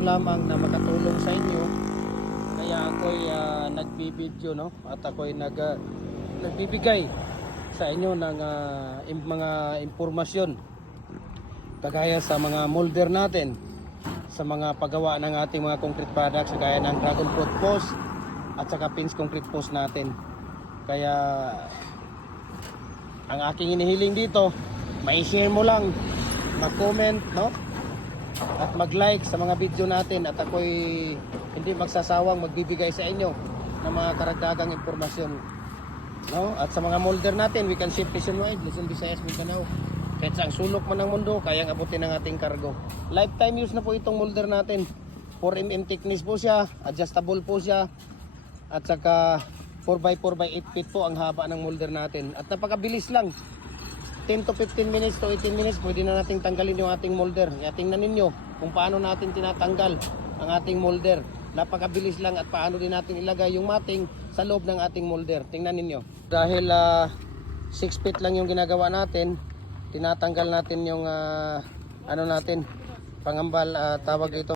ko lamang na makatulong sa inyo. Kaya ako'y nagbibideo, no? At ako'y nagbibigay sa inyo ng mga impormasyon kagaya sa mga molder natin, sa mga paggawa ng ating mga concrete products kagaya ng dragon fruit post at saka pins concrete post natin. Kaya ang aking inihiling dito, mai-share mo lang, mag-comment, no? At mag-like sa mga video natin, at ako'y hindi magsasawang magbibigay sa inyo ng mga karagdagang impormasyon, no? At sa mga molder natin, we can ship nationwide, Luzon, Visayas, Mindanao. Kahit sa ang sulok man ng mundo, kayang abutin ng ating cargo. Lifetime use na po itong molder natin. 4mm thickness po siya, adjustable po siya, at saka 4x4x8 feet po ang haba ng molder natin. At napakabilis lang. 10 to 15 minutes to 18 minutes, pwede na nating tanggalin yung ating molder. Kaya tingnan ninyo kung paano natin tinatanggal ang ating molder. Napakabilis lang, at paano din natin ilagay yung mating sa loob ng ating molder. Tingnan ninyo. Dahil 6 feet lang yung ginagawa natin, tinatanggal natin yung ano natin, pangambal, tawag ito.